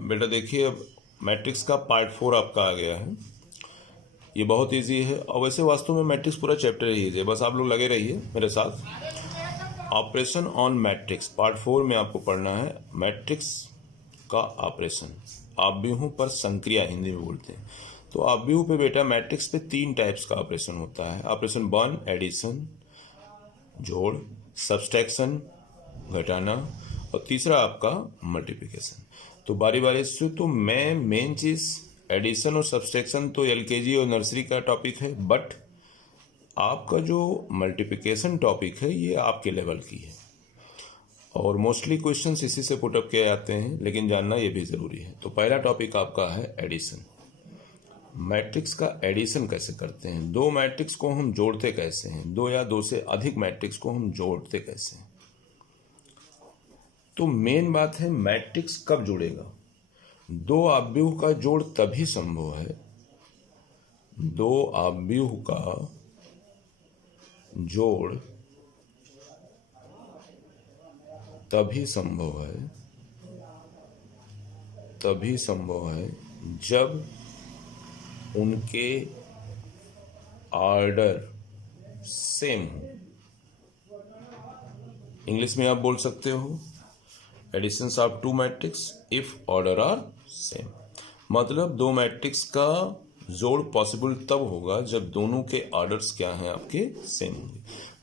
बेटा देखिए, अब मैट्रिक्स का पार्ट 4 आपका आ गया है। ये बहुत इजी है और वैसे वास्तव में मैट्रिक्स पूरा चैप्टर ही है, बस आप लोग लगे रहिए मेरे साथ। ऑपरेशन ऑन मैट्रिक्स पार्ट 4 में आपको पढ़ना है मैट्रिक्स का ऑपरेशन। आव्यूहों पर संक्रिया हिंदी में बोलते हैं। तो आव्यूह पे बेटा मैट्रिक्स पे 3 टाइप्स का ऑपरेशन होता है। ऑपरेशन 1 एडिशन जोड़, सब्सट्रैक्शन घटाना, और तीसरा आपका मल्टीप्लिकेशन। तो बारी बारी से तो मैं मेन चीज एडिशन और सब्सट्रैक्शन तो एलकेजी और नर्सरी का टॉपिक है, बट आपका जो मल्टीप्लिकेशन टॉपिक है ये आपके लेवल की है और मोस्टली क्वेश्चंस इसी से पुट अप किए जाते हैं, लेकिन जानना ये भी जरूरी है। तो पहला टॉपिक आपका है एडिशन। मैट्रिक्स का एडिशन कैसे करते हैं, दो मैट्रिक्स को हम जोड़ते कैसे हैं, दो या दो से अधिक मैट्रिक्स को हम जोड़ते कैसे हैं। तो मेन बात है मैट्रिक्स कब जुड़ेगा। दो आव्यूह का जोड़ तभी संभव है, दो आव्यूह का जोड़ तभी संभव है जब उनके ऑर्डर सेम हो। इंग्लिश में आप बोल सकते हो additions of two matrix if order are same. मतलब दो मैट्रिक्स का जोड़ पॉसिबल तब होगा जब दोनों के ऑर्डर्स क्या हैं आपके सेम होंगे।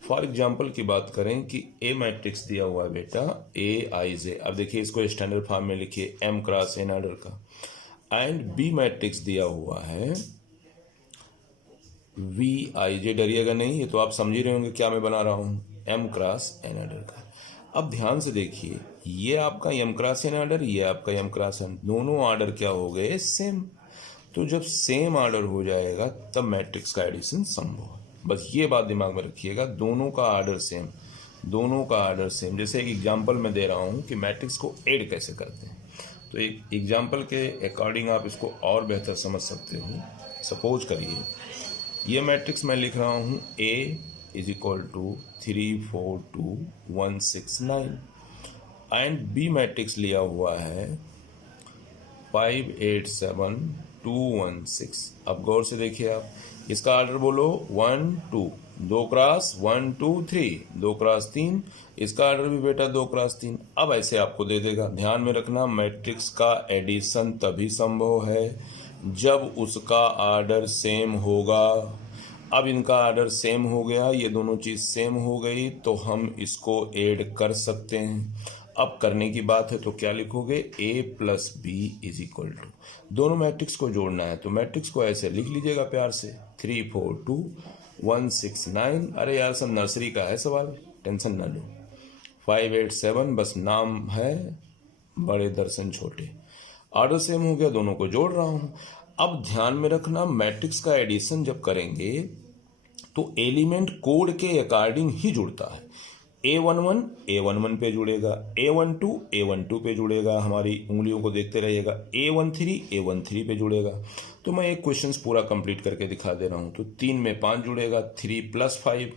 फॉर एग्जांपल की बात करें कि ए मैट्रिक्स दिया हुआ है बेटा ए आई जे, अब देखिए इसको स्टैंडर्ड फॉर्म में लिखिए एम क्रॉस एन ऑर्डर का, एंड बी मैट्रिक्स दिया हुआ है वी आई जे, डरिएगा नहीं, ये तो आप समझ ही रहे होंगे क्या मैं बना रहा हूं, एम क्रॉस एन ऑर्डर का। अब ध्यान से देखिए, ये आपका एम क्रॉस एन ऑर्डर, ये आपका एम क्रॉस एन, दोनों ऑर्डर क्या हो गए सेम। तो जब सेम ऑर्डर हो जाएगा तब मैट्रिक्स का एडिशन संभव है। बस ये बात दिमाग में रखिएगा, दोनों का ऑर्डर सेम, दोनों का ऑर्डर सेम। जैसे एक एग्जांपल मैं दे रहा हूं कि मैट्रिक्स को ऐड कैसे करते हैं, तो एक एग्जांपल के अकॉर्डिंग आप इसको और बेहतर समझ सकते हो। सपोज करिए ये मैट्रिक्स मैं लिख रहा हूं A is equal to 3 4 2 1 6 9 and B matrix लिया हुआ है 5 8 7 2 1 6। अब गौर से देखिए, आप इसका ऑर्डर बोलो 1 2, 2 क्रॉस 1 2 3, 2 क्रॉस 3, इसका ऑर्डर भी बेटा 2 क्रॉस 3। अब ऐसे आपको दे देगा। ध्यान में रखना मैट्रिक्स का एडिशन तभी संभव है जब उसका ऑर्डर सेम होगा। अब इनका ऑर्डर सेम हो गया, ये दोनों चीज सेम हो गई, तो हम इसको ऐड कर सकते हैं। अब करने की बात है तो क्या लिखोगे, a plus B is equal to, दोनों मैट्रिक्स को जोड़ना है तो मैट्रिक्स को ऐसे लिख लीजिएगा प्यार से 3 4 2 1 6 9। अरे यार सब नर्सरी का है सवाल, टेंशन ना लो। 5 8 7 बस नाम है, बड़े दर्शन छोटे। ऑर्डर सेम हो गया, दोनों को जोड़ रहा हूं। अब ध्यान में रखना मैट्रिक्स का एडिशन जब करेंगे तो एलिमेंट कोड के अकॉर्डिंग ही जुड़ता है। A11 A11 पे जुड़ेगा, A12 A12 पे जुड़ेगा, हमारी उंगलियों को देखते रहिएगा, A13 A13 पे जुड़ेगा। तो मैं एक क्वेश्चन पूरा कंप्लीट करके दिखा दे रहा हूं। तो 3 में 5 जुड़ेगा, 3 प्लस 5,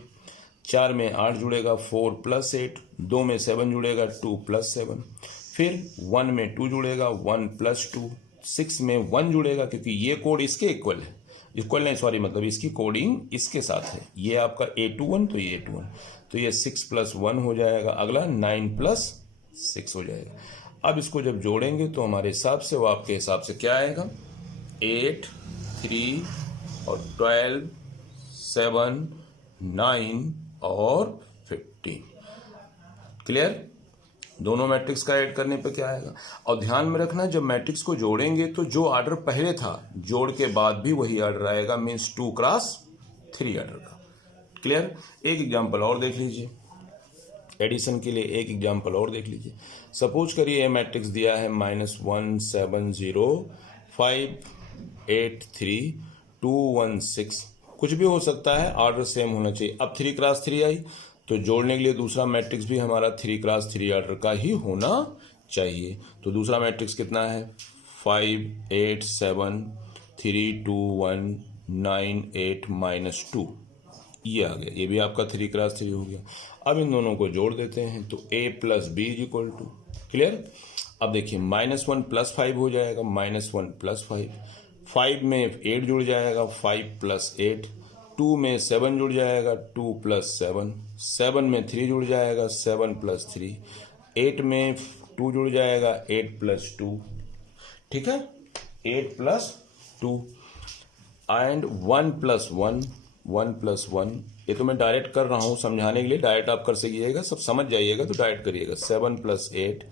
4 में 8 जुड़ेगा, 4 प्लस 8, 2 में 7 जुड़ेगा, 2 प्लस 7, फिर 1 में 2 जुड़ेगा, 1 प्लस 2, 6 में 1 जुड़ेगा क्योंकि ये कोड इसके इक्वल है, इक्वल नहीं सॉरी, मतलब इसकी कोडिंग इसके साथ है। ये आपका A21 तो ये A21, तो ये 6 प्लस 1 हो जाएगा, अगला 9 प्लस 6 हो जाएगा। अब इसको जब जोड़ेंगे तो हमारे हिसाब से, वो आपके हिसाब से क्या आएगा, 8 3 और 12 7 9 और 15। क्लियर। दोनों मैट्रिक्स का ऐड करने पे क्या आएगा। और ध्यान में रखना जब मैट्रिक्स को जोड़ेंगे तो जो ऑर्डर पहले था जोड़ के बाद भी वही ऑर्डर आएगा, मीन्स 2 क्रॉस 3 ऑर्डर का। क्लियर। एक एग्जांपल और देख लीजिए, एडिशन के लिए एक एग्जांपल और देख लीजिए। सपोज करिए ये मैट्रिक्स दिया है -1 7 0 5 8 3 2 1 6, कुछ भी हो सकता है, ऑर्डर सेम होना चाहिए। अब 3 क्रॉस 3 आई तो जोड़ने के लिए दूसरा मैट्रिक्स भी हमारा 3 क्रॉस 3 ऑर्डर का ही होना चाहिए। तो दूसरा मैट्रिक्स कितना है, 5 8 7 3 2 1 9 8 -2, ये आ गया। ये भी आपका 3 क्रॉस 3 हो गया। अब इन दोनों को जोड़ देते हैं तो a plus B is equal to, clear. अब देखिए -1 + 5 हो जाएगा, -1 + 5, 5 में 8 जुड़ जाएगा, 5 + 8, 2 में 7 जुड़ जाएगा, 2 + 7, 7 में 3 जुड़ जाएगा, 7 + 3, 8 में 2 जुड़ जाएगा, 8 + 2, ठीक है, 8 + 2 एंड 1 + 1, 1 + 1, ये तो मैं डायरेक्ट कर रहा हूं समझाने के लिए, डायरेक्ट आप कर सकिएगा, सब समझ जाइएगा तो डायरेक्ट करिएगा। 7 + 8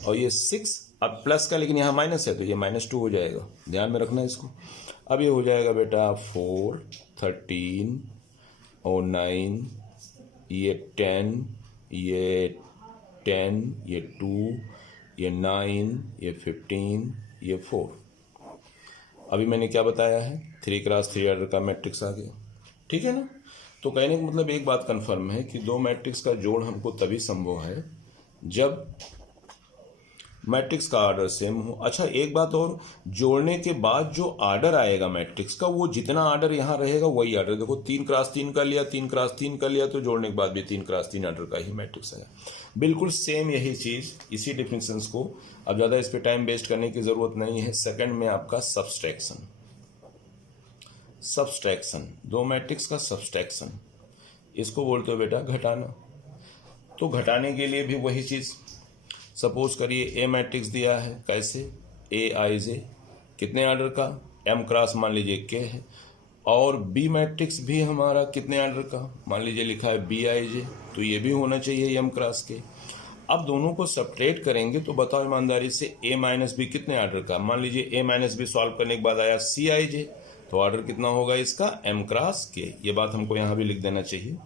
और ये 6, अब प्लस का लेकिन यहाँ माइनस है तो ये -2 हो जाएगा, ध्यान में रखना इसको। अब ये हो जाएगा बेटा 4, 13 और 9, ये 10, ये 10, ये 2, ये 9, ये 15, ये 4। अभी मैंने क्या बताया है, 3 × 3 ऑर्डर का मैट्रिक्स आ गया, ठीक है ना। तो कहने का मतलब एक बात कंफर्म है कि दो मैट्रिक्स का जोड़ हमको तभी संभव है जब मैट्रिक्स का ऑर्डर सेम हो। अच्छा एक बात और, जोड़ने के बाद जो ऑर्डर आएगा मैट्रिक्स का, वो जितना ऑर्डर यहाँ रहेगा वही ऑर्डर, देखो 3 × 3 का लिया, 3 × 3 का लिया, तो जोड़ने के बाद भी 3 × 3 ऑर्डर का ही मैट्रिक्स आया। बिल्कुल सेम यही चीज, इसी डिफिनेशंस को, अब ज्यादा इस पर टाइम वेस्ट करने की जरूरत नहीं है। सेकंड में आपका सब्सट्रैक्शन, सब्सट्रैक्शन, दो मैट्रिक्स का सब्सट्रैक्शन, इसको बोलते हो बेटा घटाना। तो घटाने के लिए भी वही चीज, सपोज करिए ए मैट्रिक्स दिया है, कैसे, AIJ कितने ऑर्डर का, M क्रॉस मान लीजिए K है, और बी मैट्रिक्स भी हमारा कितने ऑर्डर का, मान लीजिए लिखा है BIJ, तो ये भी होना चाहिए M क्रॉस K। अब दोनों को सब्ट्रैक्ट करेंगे तो बताओ ईमानदारी से A - B कितने ऑर्डर का, मान लीजिए A - B सॉल्व करने के बाद आया CIJ, तो ऑर्डर कितना होगा इसका, M क्रॉस K। ये बात हमको यहाँ भी लिख देना चाहिए।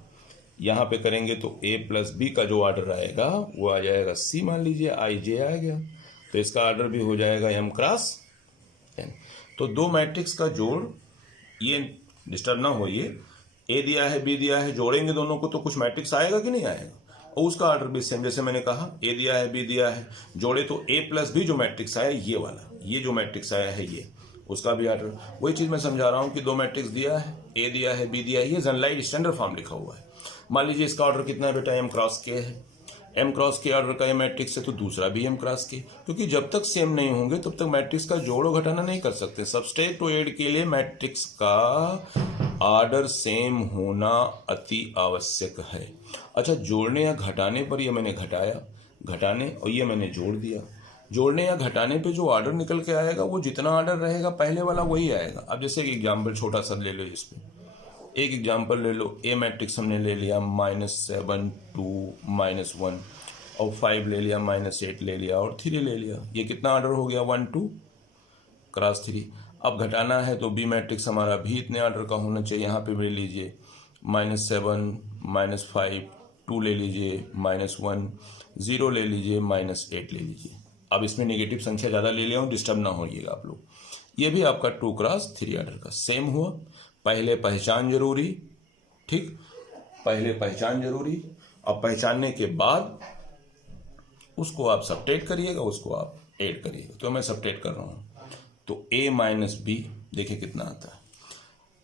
यहाँ पे करेंगे तो A + B का जो ऑर्डर आएगा वो आ जाएगा C, मान लीजिए IJ आ गया, तो इसका ऑर्डर भी हो जाएगा M क्रॉस N। तो दो मैट्रिक्स का जोड़, ये डिस्टर्ब ना होइए, A दिया है B दिया है, जोड़ेंगे दोनों को तो कुछ मैट्रिक्स आएगा कि नहीं आएगा, और उसका ऑर्डर भी सेम, जैसे मैंने कहा A दिया है B दिया है, जोड़े तो A + B जो मैट्रिक्स आया ये वाला, ये जो मैट्रिक्स आया है ये, उसका भी ऑर्डर, वही चीज मैं समझा रहा हूं कि दो मैट्रिक्स दिया है, A दिया है B दिया है, ये जनरलाइज्ड स्टैंडर्ड फॉर्म लिखा हुआ है। मान लीजिए इसका ऑर्डर कितना है बेटा, M क्रॉस K है, M क्रॉस K ऑर्डर का ये मैट्रिक्स है, तो दूसरा भी M क्रॉस K, क्योंकि जब तक सेम नहीं होंगे तब तक मैट्रिक्स का जोड़ और घटाना नहीं कर सकते। सब्सट्रैक्ट और ऐड के लिए मैट्रिक्स का ऑर्डर सेम होना अति आवश्यक है। अच्छा, जोड़ने या घटाने पर ये मैंने घटाया, घटाने और ये मैंने जोड़ दिया, जोड़ने या घटाने पे जो ऑर्डर निकल के आएगा वो जितना ऑर्डर रहेगा पहले वाला वही आएगा। अब जैसे एक एग्जाम्पल छोटा सा ले लो, इस पे एक एग्जाम्पल ले लो, A मैट्रिक्स हमने ले लिया -7, 2, -1 और 5 ले लिया, -8 ले लिया और 3 ले लिया, ये कितना ऑर्डर हो गया, 1, 2 × 3। अब घटाना है तो B मैट्रिक्स हमारा भी इतने ऑर्डर का होना चाहिए, यहाँ पे ले लीजिए -7, -5, 2 ले लीजिए, -1, 0 ले लीजिए, -8 ले लीजिए। अब इसमें नेगेटिव संख्या ज़्यादा ले लिया हूँ, डिस्टर्ब ना होइएगा आप लोग। ये भी आपका 2 × 3 ऑर्डर का सेम हुआ। पहले पहचान जरूरी, ठीक, पहले पहचान जरूरी, और पहचानने के बाद उसको आप सब्ट्रैक्ट करिएगा, उसको आप ऐड करिएगा। तो मैं सब्ट्रैक्ट कर रहा हूं, तो A - B देखिए कितना आता है।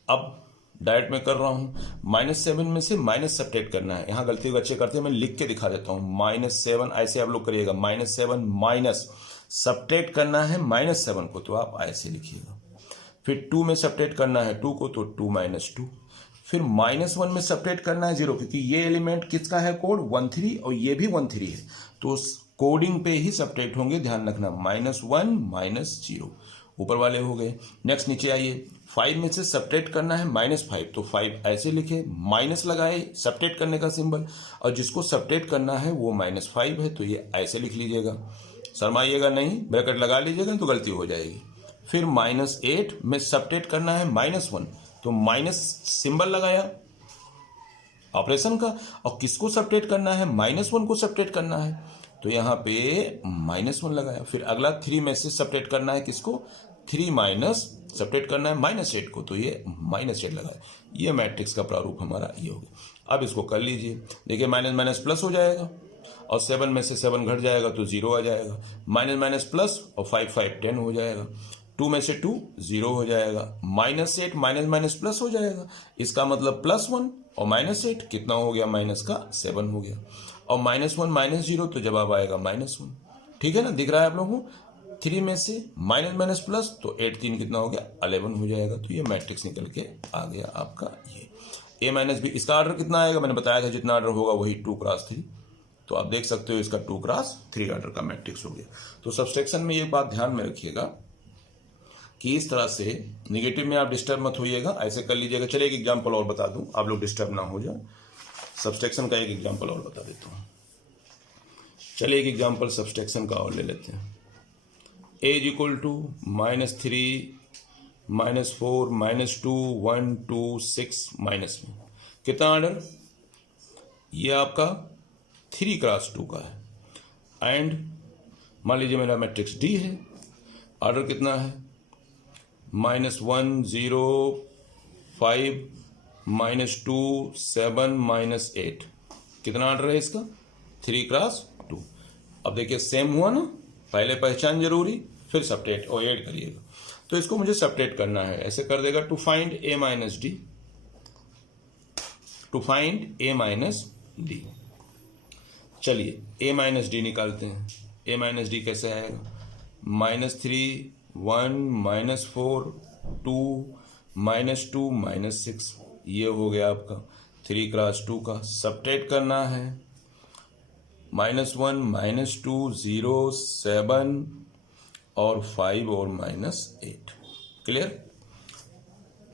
अब डायरेक्ट में कर रहा हूं, -7 में से माइनस सब्ट्रैक्ट करना है, यहां गलती बच्चे करते हैं, मैं लिख के दिखा देता हूं, -7 ऐसे आप लोग करिएगा, -7 माइनस सब्ट्रैक्ट करना है -7 को, तो आप ऐसे लिखिएगा। फिर 2 में सब्ट्रैक्ट करना है 2 को, तो 2 - 2। फिर -1 में सब्ट्रैक्ट करना है 0, क्योंकि ये एलिमेंट किसका है, कोड 13, और ये भी 13 है, तो कोडिंग पे ही सब्ट्रैक्ट होंगे, ध्यान रखना। -1 - 0 ऊपर वाले हो गए। नेक्स्ट नीचे आइए, 5 में से सब्ट्रैक्ट करना है -5, तो 5 ऐसे लिखे, माइनस लगाए सब्ट्रैक्ट करने का सिंबल, और जिसको सब्ट्रैक्ट करना है वो -5 है, तो ये ऐसे लिख लीजिएगा, शर्माइएगा नहीं, ब्रैकेट लगा लीजिएगा तो गलती हो जाएगी। फिर -8 में सब्ट्रैक्ट करना है -1, तो माइनस सिंबल लगाया ऑपरेशन का, और किसको सब्ट्रैक्ट करना है, -1 को सब्ट्रैक्ट करना है, तो यहाँ पे -1 लगाया। फिर अगला 3 में से सब्ट्रैक्ट करना है किसको, 3 माइनस सब्ट्रैक्ट करना है -8 को, तो ये -8 लगाया। ये मैट्रिक्स का प्रारूप हमारा ये हो गया। अब इसको कर लीजिए, देखिए माइनस माइनस प्लस हो जाएगा, और 7 में से 7 घट जाएगा तो 0 आ जाएगा, माइनस माइनस प्लस, और 5 5 10 हो जाएगा, 2 में से 2 0 हो जाएगा, -8 माइनस माइनस प्लस हो जाएगा, इसका मतलब +1 और -8 कितना हो गया, माइनस का 7 हो गया, और -1 - 0 तो जवाब आएगा -1। ठीक है ना, दिख रहा है आप लोगों को। 3 में से माइनस माइनस प्लस, तो 8 3 कितना हो गया, 11 हो जाएगा। तो ये मैट्रिक्स निकल के आ गया आपका ये A माइनस बी। इसका ऑर्डर कितना आएगा, मैंने बताया था जितना ऑर्डर होगा वही 2 क्रॉस 3। तो आप देख सकते हो इसका 2 क्रॉस 3 ऑर्डर का मैट्रिक्स हो गया। तो सब्सट्रैक्शन में ये बात ध्यान में रखिएगा कि इस तरह से निगेटिव में आप डिस्टर्ब मत होइएगा, ऐसे कर लीजिएगा। चलिए एक एग्जाम्पल और बता दूं, आप लोग डिस्टर्ब ना हो जाए। सब्सट्रैक्शन का एक एग्जाम्पल और बता देता हूं। चलिए एक एग्जाम्पल सब्सट्रैक्शन का और ले लेते हैं। A is equal to -3 -4 -2 1 2 6 minus में कितना ऑर्डर, ये आपका 3 क्रॉस 2 का है। एंड मान लीजिए मेरा मैट्रिक्स D है, ऑर्डर कितना है, -1 0 5 -2 7 -8। कितना ऑर्डर है इसका, 3 क्रॉस 2। अब देखिए सेम हुआ ना, पहले पहचान जरूरी फिर सब्ट्रैक्ट और ऐड करिएगा। तो इसको मुझे सब्ट्रैक्ट करना है, ऐसे कर देगा to find A minus D, to find A minus D. चलिए A माइनस डी निकालते हैं। A माइनस डी कैसे आएगा, -3 1 -4 2 -2 -6। ये हो गया आपका 3 क्रॉस 2 का। सब्ट्रैक्ट करना है, -1 -2 0 7 और 5 और -8। क्लियर।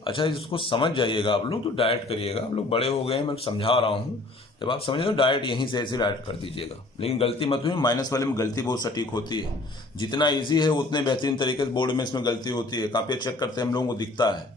अच्छा इसको समझ जाइएगा आप लोग, तो डायरेक्ट करिएगा। आप लोग बड़े हो गए हैं, मैं समझा रहा हूं, जब आप समझे तो डायरेक्ट यहीं से ऐसे डायरेक्ट कर दीजिएगा। लेकिन गलती मत हुई, माइनस वाले में गलती बहुत सटीक होती है। जितना इजी है उतने बेहतरीन तरीके से बोर्ड में इसमें गलती होती है। काफी चेक करते हैं हम लोगों को दिखता है,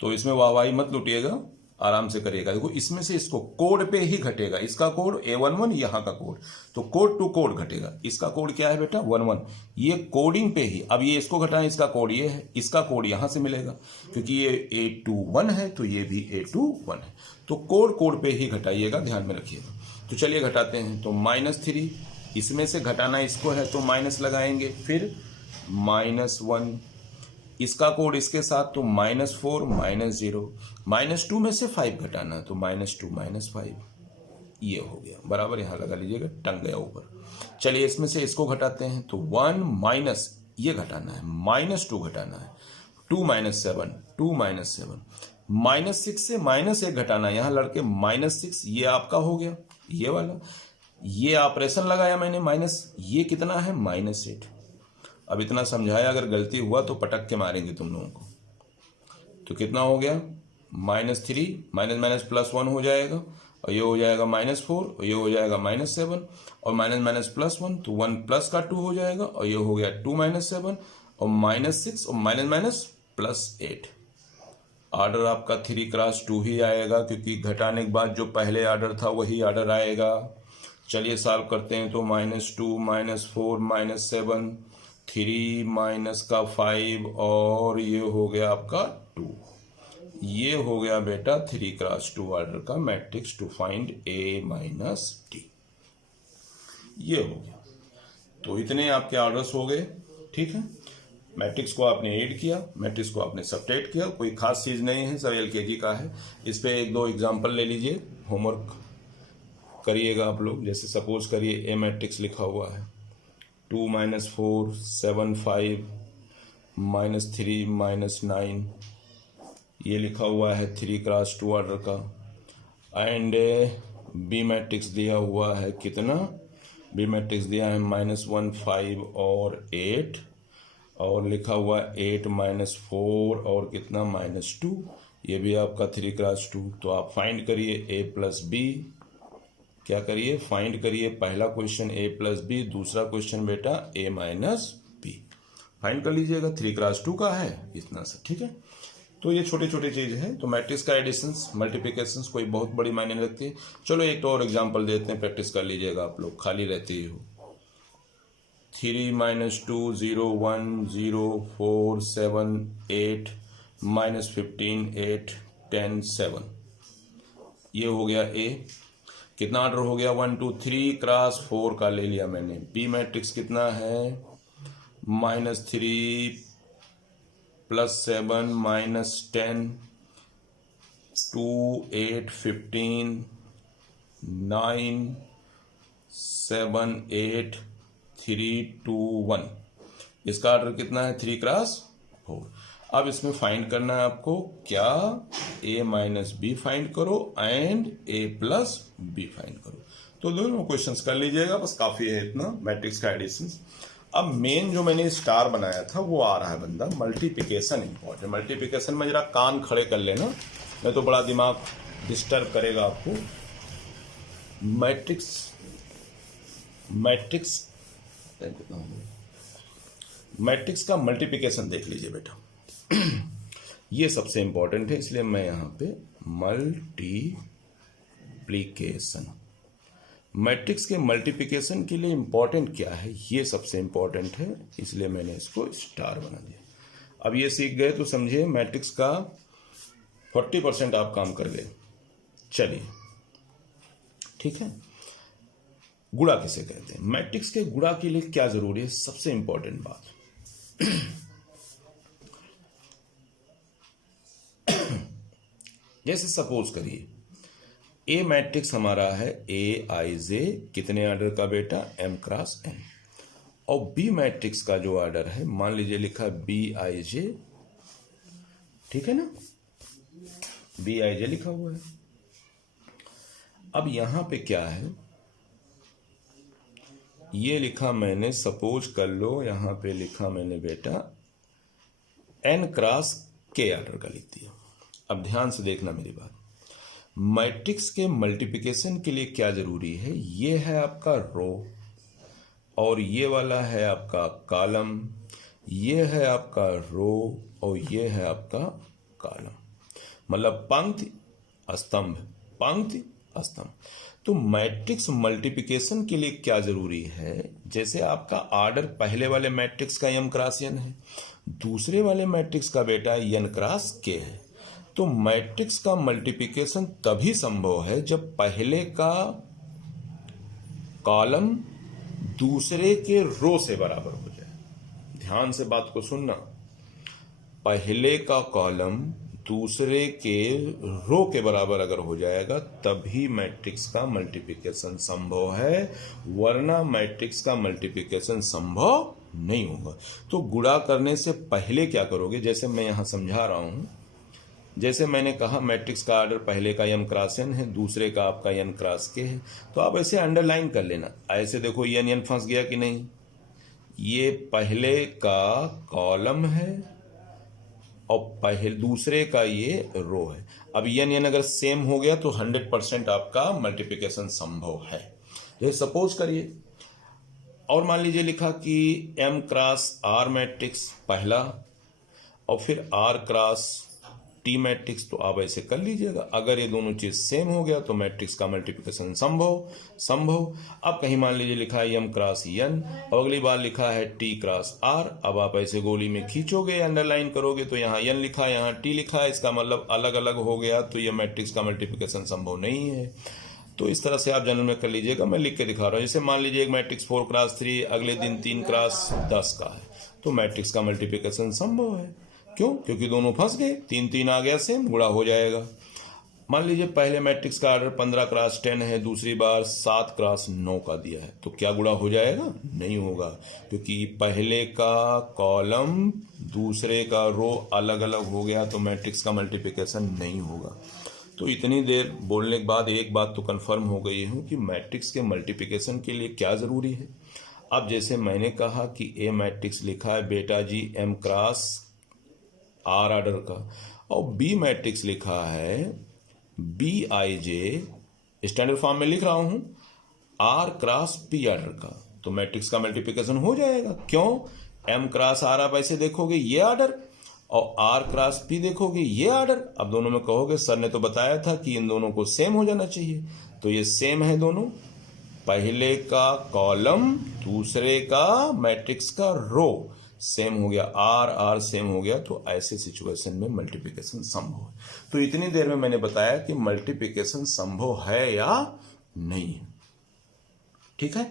तो इसमें वाहवाही मत लुटिएगा, आराम से करिएगा। देखो इसमें से इसको कोड पे ही घटेगा, इसका कोड A11 यहाँ का कोड, तो कोड टू कोड घटेगा। इसका कोड क्या है बेटा 11, ये कोडिंग पे ही। अब ये इसको घटाएं, इसका कोड ये है, इसका कोड यहां से मिलेगा, क्योंकि ये A21 है तो ये भी A21 है। तो कोड कोड पे ही घटाइएगा, ध्यान में रखिएगा। तो चलिए घटाते हैं। तो -3 इसमें से घटाना इसको है तो माइनस लगाएंगे, फिर -1 इसका कोड इसके साथ, तो -4 -0 -2 में से 5 घटाना, तो -2 -5। ये हो गया बराबर, यहां लगा लीजिएगा, टंग गया ऊपर। चलिए इसमें से इसको घटाते हैं, तो 1 माइनस ये घटाना है, -2 घटाना है, 2 -7 2 -7 -6 से -1 घटाना है, यहां लड़के -6 ये आपका हो गया, ये वाला ये ऑपरेशन लगाया मैंने माइनस, ये कितना है -8। अब इतना समझाया, अगर गलती हुआ तो पटक के मारेंगे तुम लोगों को। तो कितना हो गया, -3 माइनस +1 हो जाएगा, और ये हो जाएगा -4, और ये हो जाएगा -7, और माइनस +1 तो 1 प्लस का 2 हो जाएगा, और ये हो गया 2 -7 और -6 और माइनस +8। ऑर्डर आपका 3 क्रॉस 2 ही आएगा, क्योंकि घटाने के बाद जो पहले ऑर्डर था वही ऑर्डर आएगा। चलिए सॉल्व करते हैं। तो -2 -4 -7 3 माइनस का 5 और ये हो गया आपका 2। ये हो गया बेटा 3 क्रॉस 2 ऑर्डर का matrix to find A minus D. ये हो गया। तो इतने आपके ऑर्डर्स हो गए, ठीक है। मैट्रिक्स को आपने ऐड किया, मैट्रिक्स को आपने सब्ट्रैक्ट किया, कोई खास चीज नहीं है, सब LKG का है। इस पे 1-2 एग्जाम्पल ले लीजिए, होमवर्क करिएगा आप लोग। जैसे सपोज करिए A मैट्रिक्स लिखा हुआ है 2 -4 7 5 -3 -9, ये लिखा हुआ है 3 क्रॉस 2 ऑर्डर का। एंड B मैट्रिक्स दिया हुआ है कितना, B मैट्रिक्स दिया है -1 5 और 8, और लिखा हुआ 8 -4 और कितना -2, ये भी आपका 3 क्रॉस 2। तो आप फाइंड करिए A प्लस B, क्या करिए, फाइंड करिए। पहला क्वेश्चन A प्लस बी, दूसरा क्वेश्चन बेटा A माइनस बी। फाइंड कर लीजिएगा, 3 क्रॉस 2 का है, इतना सा, ठीक है। तो ये छोटे छोटे चीज है। तो मैट्रिक्स का एडिशंस मल्टीप्लिकेशंस कोई बहुत बड़ी मायने नहीं रखती है। चलो एक तो और एग्जांपल देते हैं, प्रैक्टिस कर लीजिएगा आप लोग, खाली रहते ही हो। 3 -2 0 1 0 4 7 8 -15 8 10 7। ये हो गया A। कितना ऑर्डर हो गया, 1 2 3 क्रॉस 4 का ले लिया मैंने। B मैट्रिक्स कितना है, -3 +7 -10 2 8 15 9 7 8 3 2 1। इसका ऑर्डर कितना है 3x4। अब इसमें फाइंड करना है आपको क्या, a माइनस बी फाइंड करो and a plus B find करो। तो दोनों क्वेश्चंस कर लीजिएगा, बस काफी है इतना मैट्रिक्स का एडिशन। अब मेन जो मैंने स्टार बनाया था वो आ रहा है बंदा मल्टीप्लिकेशन इंपॉर्टेंट। मल्टीप्लिकेशन में जरा कान खड़े कर लेना, नहीं तो बड़ा दिमाग डिस्टर्ब करेगा आपको। मैट्रिक्स का मल्टीप्लिकेशन देख लीजिए बेटा। ये सबसे इंपॉर्टेंट है, इसलिए मैं यहां पे मल्टीप्लिकेशन, मैट्रिक्स के मल्टीप्लिकेशन के लिए इंपॉर्टेंट क्या है, ये सबसे इंपॉर्टेंट है, इसलिए मैंने इसको स्टार बना दिया। अब ये सीख गए तो समझिए मैट्रिक्स का 40% आप काम कर गए। चलिए ठीक है, गुणा किसे कहते हैं, मैट्रिक्स के गुणा के लिए क्या जरूरी है, सबसे इंपॉर्टेंट बात। जैसे सपोज करिए ए मैट्रिक्स हमारा है ए आई जे, कितने ऑर्डर का बेटा m क्रॉस n, और बी मैट्रिक्स का जो ऑर्डर है मान लीजिए लिखा बी आई जे, ठीक है ना, बी आई जे लिखा हुआ है। अब यहां पे क्या है, ये लिखा मैंने, सपोज कर लो यहां पे लिखा मैंने बेटा n क्रॉस k ऑर्डर का लिख दिया। अब ध्यान से देखना मेरी बात, मैट्रिक्स के मल्टीप्लिकेशन के लिए क्या जरूरी है, ये है आपका रो और ये वाला है आपका कॉलम, ये है आपका रो और ये है आपका कॉलम, मतलब पंक्ति स्तंभ, पंक्ति स्तंभ। तो मैट्रिक्स मल्टीप्लिकेशन के लिए क्या जरूरी है, जैसे आपका ऑर्डर पहले वाले मैट्रिक्स का m क्रॉस n है, दूसरे वाले मैट्रिक्स का बेटा n क्रॉस k है। तो मैट्रिक्स का मल्टीप्लिकेशन तभी संभव है जब पहले का कॉलम दूसरे के रो से बराबर हो जाए। ध्यान से बात को सुनना, पहले का कॉलम दूसरे के रो के बराबर अगर हो जाएगा तभी मैट्रिक्स का मल्टीप्लिकेशन संभव है, वरना मैट्रिक्स का मल्टीप्लिकेशन संभव नहीं होगा। तो गुणा करने से पहले क्या करोगे, जैसे मैं यहां समझा रहा हूं, जैसे मैंने कहा मैट्रिक्स का ऑर्डर पहले का m क्रॉस n है, दूसरे का आपका n क्रॉस k है, तो आप ऐसे अंडरलाइन कर लेना। ऐसे देखो n फंस गया कि नहीं, ये पहले का कॉलम है और पहले दूसरे का ये रो है। अब n अगर सेम हो गया तो 100% आपका मल्टीप्लिकेशन संभव है। जैसे सपोज करिए, और मान लीजिए लिखा कि m क्रॉस r मैट्रिक्स पहला और फिर r क्रॉस t मैट्रिक्स, तो आप ऐसे कर लीजिएगा। अगर ये दोनों चीज सेम हो गया तो मैट्रिक्स का मल्टीप्लिकेशन संभव। अब कहीं मान लीजिए लिखा है m क्रॉस n और अगली बार लिखा है t क्रॉस r, अब आप ऐसे गोली में खींचोगे, अंडरलाइन करोगे तो यहाँ n लिखा है, यहाँ t लिखा है, इसका मतलब अलग अलग हो गया, तो ये मैट्रिक्स का मल्टीप्लिकेशन संभव नहीं है। तो इस तरह से आप जनरल में कर लीजिएगा, मैं लिख के दिखा रहा हूँ। जैसे मान लीजिए एक मैट्रिक्स 4 क्रॉस 3 अगले दिन 3 क्रॉस 10 का है, तो मैट्रिक्स का मल्टीप्लिकेशन संभव है। क्यों? क्योंकि दोनों फंस गए, 3 3 आ गया, सेम गुणा हो जाएगा। मान लीजिए पहले मैट्रिक्स का ऑर्डर 15 क्रॉस 10 है, दूसरी बार 7 क्रॉस 9 का दिया है, तो क्या गुणा हो जाएगा? नहीं होगा, क्योंकि पहले का कॉलम दूसरे का रो अलग अलग हो गया, तो मैट्रिक्स का मल्टीप्लिकेशन नहीं होगा। तो इतनी देर बोलने के बाद एक बात तो कंफर्म हो गई है कि मैट्रिक्स के मल्टीप्लिकेशन के लिए क्या जरूरी है। अब जैसे मैंने कहा कि ए मैट्रिक्स लिखा है बेटा जी m क्रॉस r ऑर्डर का, और बी मैट्रिक्स लिखा है B I J, standard form में लिख रहा हूं, r क्रॉस p ऑर्डर का, तो मैट्रिक्स का मल्टीप्लिकेशन हो जाएगा। क्यों? m क्रॉस r आप ऐसे देखोगे ये ऑर्डर, और r क्रॉस p देखोगे ये ऑर्डर। अब दोनों में कहोगे सर ने तो बताया था कि इन दोनों को सेम हो जाना चाहिए, तो ये सेम है दोनों, पहले का कॉलम दूसरे का मैट्रिक्स का रो सेम हो गया, r सेम हो गया, तो ऐसे सिचुएशन में मल्टीप्लिकेशन संभव है। तो इतनी देर में मैंने बताया कि मल्टीप्लिकेशन संभव है या नहीं है। ठीक है,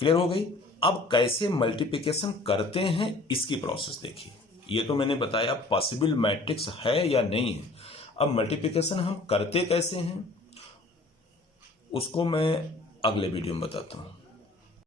क्लियर हो गई। अब कैसे मल्टीप्लिकेशन करते हैं इसकी प्रोसेस देखिए। ये तो मैंने बताया पॉसिबल मैट्रिक्स है या नहीं है। अब मल्टीप्लिकेशन हम करते कैसे हैं उसको मैं अगले वीडियो में बताता हूँ।